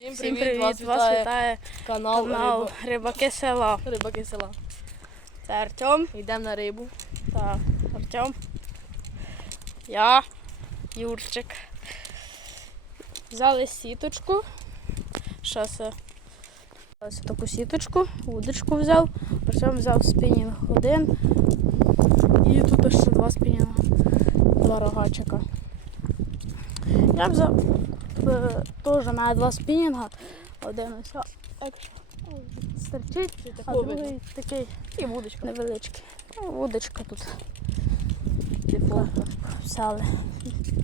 Всім привіт! Вас, вітає канал, канал Риба- Рибаки села. Рибаки села. Це Артем. Йдемо на рибу. Так, Артем. Я, Юрчик. Взяли сіточку. Щас я ось таку сіточку, удочку взяв. Артем взяв спінінг один. І тут ще два спінінга. Два рогачика. Я взяв е, теж має два спінінга. Один ось стерчить, а другий такий І вудочка. невеличкий. Ну, Вудочка тут Дефолтна. взяли.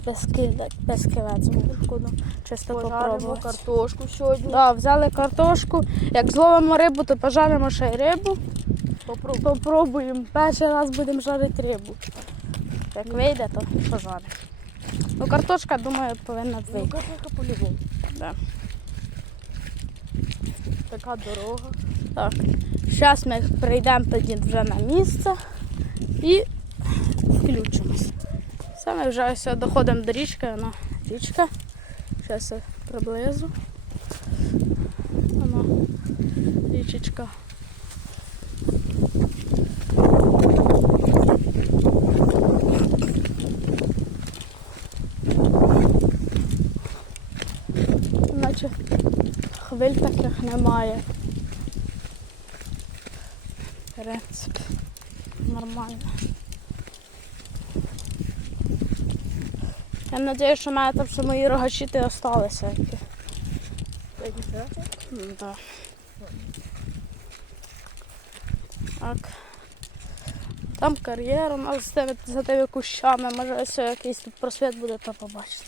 Без кільда, без кілець чисто попробувати. картошку сьогодні. Да, взяли картошку. Як зловимо рибу, то пожаримо ще й рибу. Попробуй. Попробуємо. Перший раз будемо жарити рибу. Як вийде, то пожаримо. Ну, картошка, думаю, повинна Ну, вийти. картошка по-любому. Да. Така дорога. Так. Зараз ми прийдемо тоді вже на місце і включимось. Все, ми вже ось доходимо до річки, вона річка. Зараз я приблизу. Вона річечка. Наче хвиль таких немає. В принципі, нормально. Я сподіваюся, що в мене там ще мої рогачі осталися. які. М, Да. Так. Там кар'єр у нас з тими, за тими кущами. Може ось якийсь тут просвіт буде, то побачите.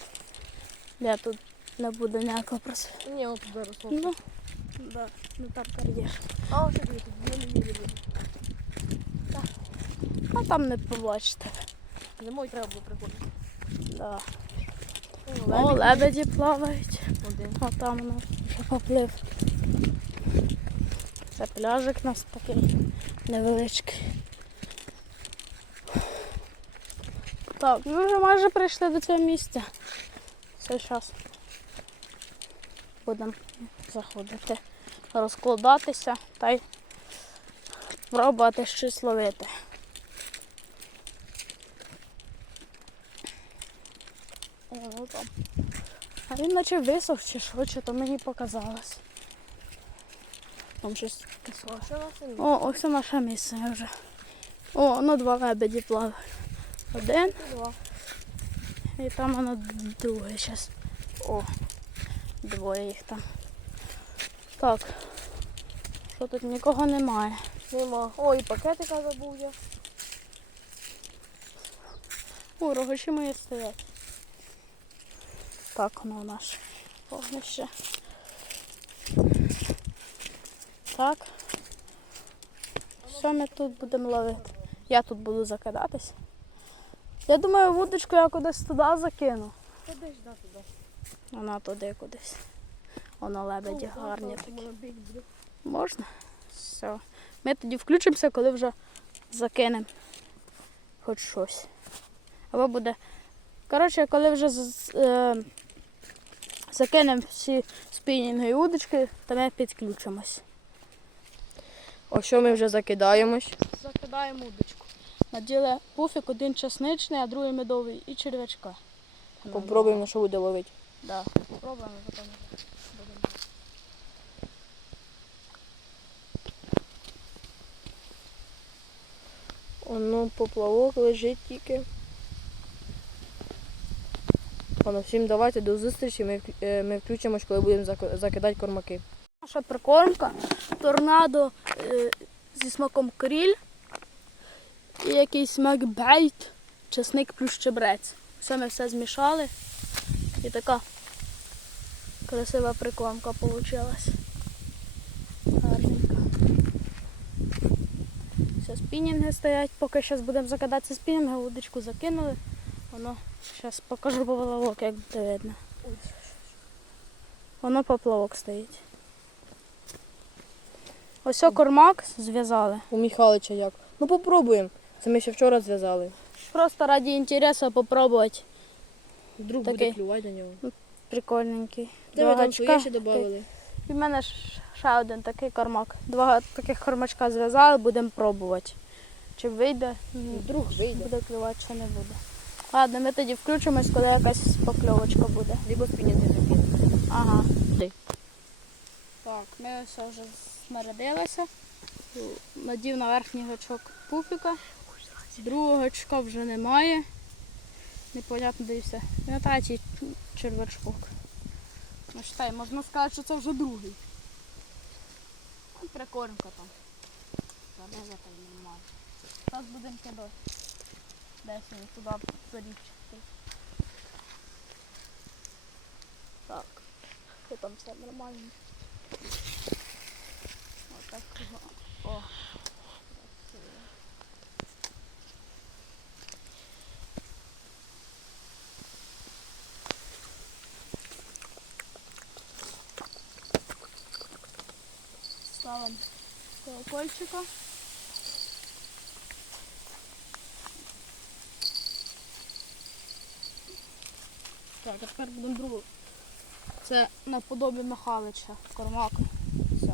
Ні, тут не буде ніякого просвіту. Ні, от росло. Ну, да, ну там кар'єр. А, що тут? Білі-білі буде. А там не побачите. Зимою треба було приходити. Да. О, лебеді плавають. Один. А там воно вже поплив. Це пляжик у нас такий невеличкий. Так, ми вже майже прийшли до цього місця. Все зараз будемо заходити, розкладатися та й пробувати щось ловити. О, ну там. А він наче висох чи що, чи то мені показалось. Там щось? О, ось це наше місце вже. О, ну два лебеді плавають. Один і там воно другий зараз. О, двоє їх там. Так. Що тут нікого немає. Нема. О, пакетика забув я. О, рогачі мої стоять. Так, воно наше вогнище. Так. Що ми тут будемо ловити? Я тут буду закидатись. Я думаю, вудочку я кудись туди закину. Куди ж да туди? Вона туди кудись. Воно лебеді гарні такі. Можна? Все. Ми тоді включимося, коли вже закинемо хоч щось. Або буде. Коротше, коли вже е, закинемо всі спінінги і удочки, то ми підключимось. О, що ми вже закидаємось? Закидаємо удочку. Наділи пуфік, один часничний, а другий медовий і черв'ячка. Попробуємо, що буде ловити. Да. Попробуємо потім. будемо. Воно поплавок лежить тільки. Воно, всім давайте до зустрічі. Ми, е, ми включимось, коли будемо закидати кормаки. Наша прикормка, торнадо е, зі смаком кріль і якийсь макбейт, чесник плюс чебрець. Все ми все змішали і така красива прикормка вийшла. Гарненька. Все, спінінги стоять, поки зараз будемо закидати спінінги, удочку закинули. Воно зараз покажу поплавок, як буде видно. Воно поплавок стоїть. Ось кормак зв'язали. У Михайловича як? Ну попробуємо. Це ми ще вчора зв'язали. Просто раді інтересу попробувати. Вдруг Такий. буде клювати на нього. Прикольненький. Де Два там гачка. ще додали? І в мене ж ще один такий кормак. Два таких кормачка зв'язали, будемо пробувати. Чи вийде, Вдруг вийде. буде клювати, чи не буде. Ладно, ми тоді включимось, коли якась покльовочка буде. Либо спиняти таке. Ага. Так, ми все вже смередилися. Надів на верхній гачок пуфіка. Другого гачка вже немає. Непонятно де і все. Червячок. Ну, считай, можна сказати, що це вже другий. Ну, Прикормка там. Зараза там нормально. Зараз будемо кидати. Десь він туди зарічити. Так. Що там все нормально? Отак. О. Ставимо колокольчика. Так, а тепер будемо другу. Це наподобі Михалича, кормак. Все.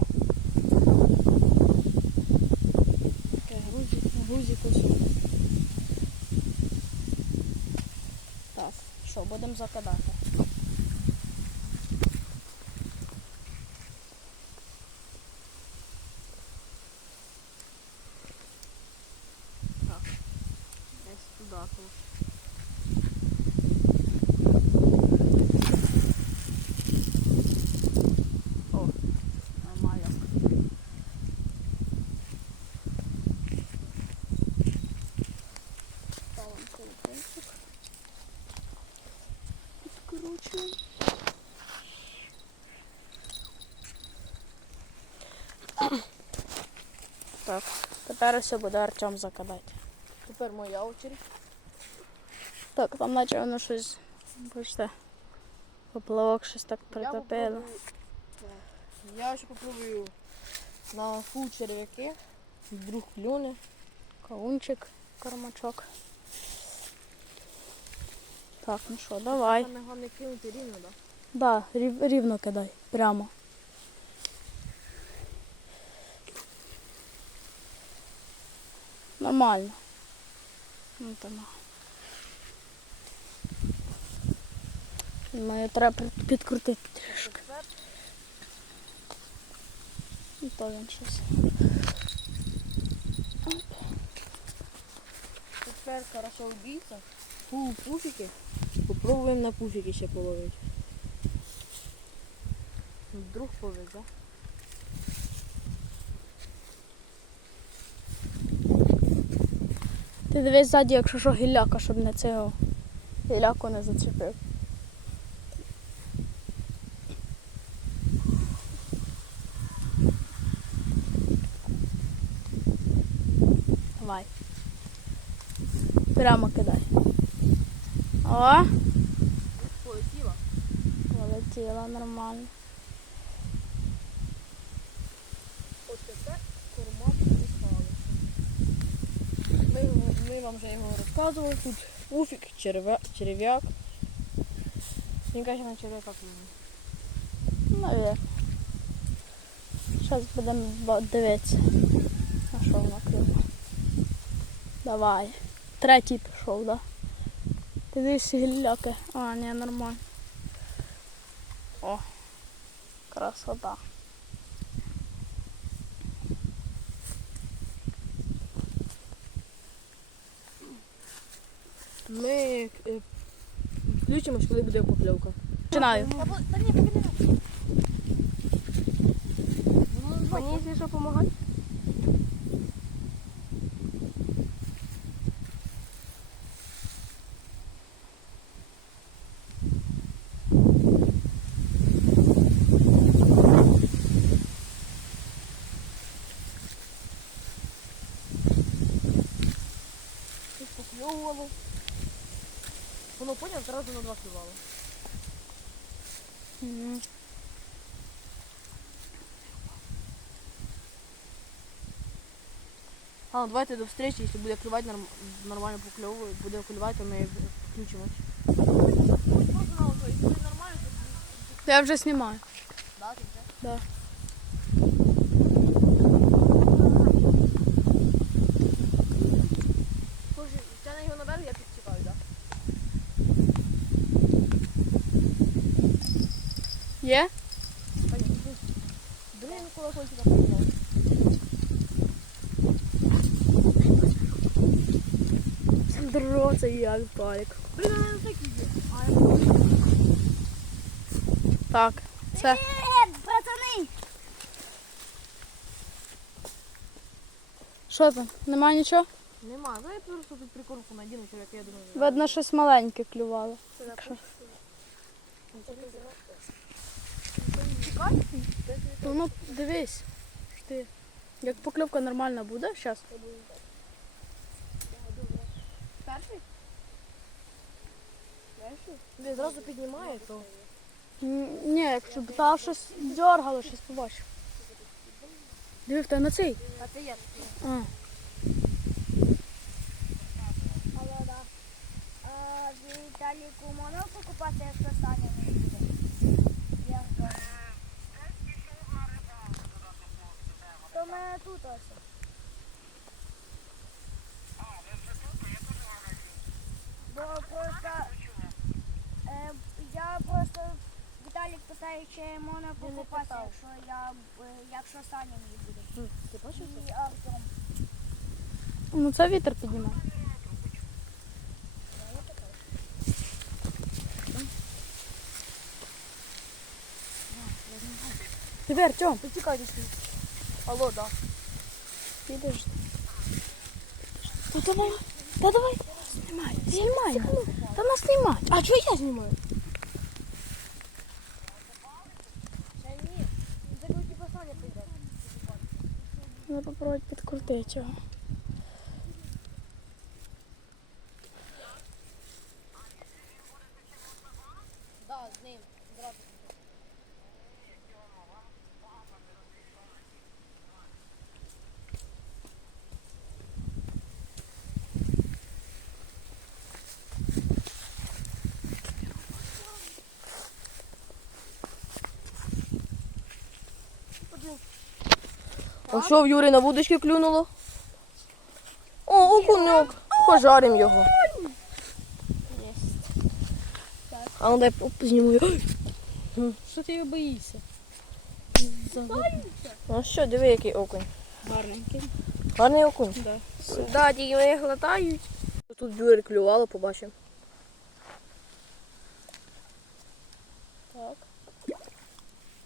Таке грузик, грузик ось. Так, що, будемо закидати. Так, десь туди. тут. О, нормально. Ставимо колокольчик. Підкручуємо. Так, тепер все буде Артем закидати. Тепер моя очередь. Так, там наче воно щось, бачите, поплавок щось так притопило. Я ще попробую на фул черв'яки. Вдруг клюне. Каунчик, кормачок. Так, ну що, давай. Саме головне кинути рівно, так? Да, рів- рівно кидай. Прямо. Нормально. Ну, там. Маю треба підкрутити трішки. І то він щось. Тепер хорошо вбійся. Фул пуфіки. Попробуємо на пуфіки ще половити. Вдруг повезе. Ти дивись ззаді, якщо що гілляка, щоб не цього гілляку не зачепив. Давай. Прямо кидай. О, Полетіла. полетіла нормально. Ось це корма підписали. Ми, ми вам вже його розказували. Тут пуфік, червя, черв'як. Він каже на черв'яка клюне. Навіть. Зараз будемо дивитися. На що воно клює. Давай. Третій пішов, да? Ти дивишся гілляки. А, ні, нормально. О. Красота. Ми е, включимось, коли буде покльовка. Починаю. Мені якщо допомагати? Тут покльовувало. Воно поняв, зразу на два клювало. Мгм. А, ну давайте до встречи, если буде клювати норм... нормально покльовує, буде клювати, то ми включимось. На якщо нормально, то Я вже знімаю. Да, ти вже? Да. Боже, тяне його наверх, я підсікаю, так? Є? Хочу так прийняв. Дро, це як я Так, це. пацани! Що там? Нема нічого? Нема, ну я просто тут прикормку надіну, як я думаю. Видно, щось маленьке клювало. Що? Ну, ну дивись. Ти. Як покльовка нормальна буде зараз? Перший? Перший? Він зразу піднімає, то... Ні, якщо б та щось дергало, щось побачив. Диви, в тебе на цей. А це я. А. Алло, да. А, Віталіку, можна покупати, якщо Саня не буде? Я вдома. В мене тут ось. Бо просто... Е, я просто... Віталік питає, чи можна покупати, якщо я, е, якщо Саня не буде. Ти бачив І Артем. Ну це вітер піднімає. Диви, Артем, Ти тікайте свій. Алло, да. підеш. Та давай, та давай, знімай, знімай. Та нас знімай. А чого я знімаю? Надо типу. Треба попробувати підкрутити його. Да, з ним. Зразу. А що в Юри на вудочки клюнуло? О, окуньок. Пожарим його. А ну дай зніму. його. Що ти його боїшся? А що, диви, який окунь. Гарненький. Гарний окунь. Да. Да, тільки вони глотають. Тут Юри клювало, побачимо. Так.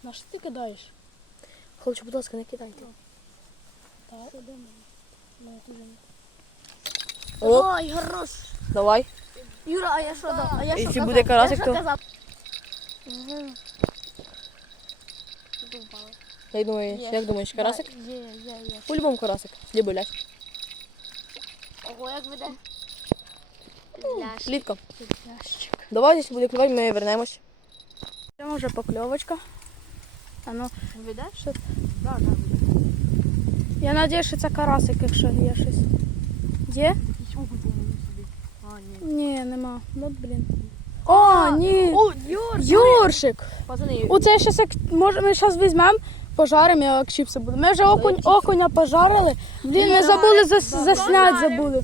На що ти кидаєш? Хлопче, будь ласка, не кидайте. О, Ой, хорош. давай. Юра, а я що дав? А я що Якщо казав? буде карасик, Я що то казав? як думаєш, як думаєш, карасик? Є, є, є. По-любому карасик. Либо лясь. Ого, як веде. Ляш. Плітка. Ящик. Давай, якщо буде клювати, ми вернемось. Це вже покльовочка. А ну, Веде? що? Так, так. Я надію, що це карасик, якщо є щось. Є? А, ні. Ні, нема. Ну, блін. О, ні. О, Юр! Юршик! Пацани, Оце щас як може ми зараз візьмемо, пожаримо, як чіпси буде. Ми вже окунь, окуня пожарили. Блін, ми забули зас, засняти забули.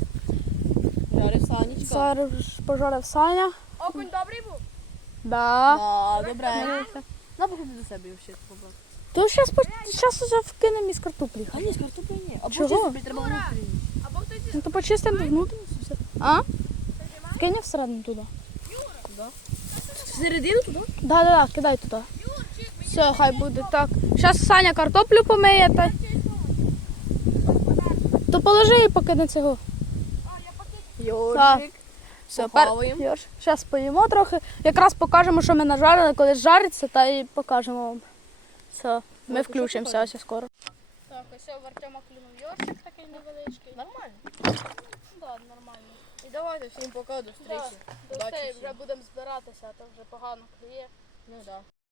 жарив Санечка. Зараз пожарив Саня. Окунь добрий був? Да. Да, добре. На походи до себе ще побрати. То зараз зараз вже вкинемо із картоплі. А ні, з картоплі ні. Або Чого? чисто треба. Або хтось Ну то почистимо внутрі. все. А? Кинь всередину туди. Всередину туди? Да, да, да, кидай туди. Все, хай буде так. Зараз Саня картоплю помиє. Та... То положи її поки на цього. Йоржик. Все, пер... Зараз поїмо трохи. Якраз покажемо, що ми нажарили, коли жариться, та і покажемо вам. Все, ми Ну, включимося ось скоро. Так, ось в Артема клюнув йоршик такий невеличкий. Нормально. Так, нормально. І давайте всім пока, до зустрічі. До цей всім. вже будемо збиратися, а то вже погано клює. Ну так. Да.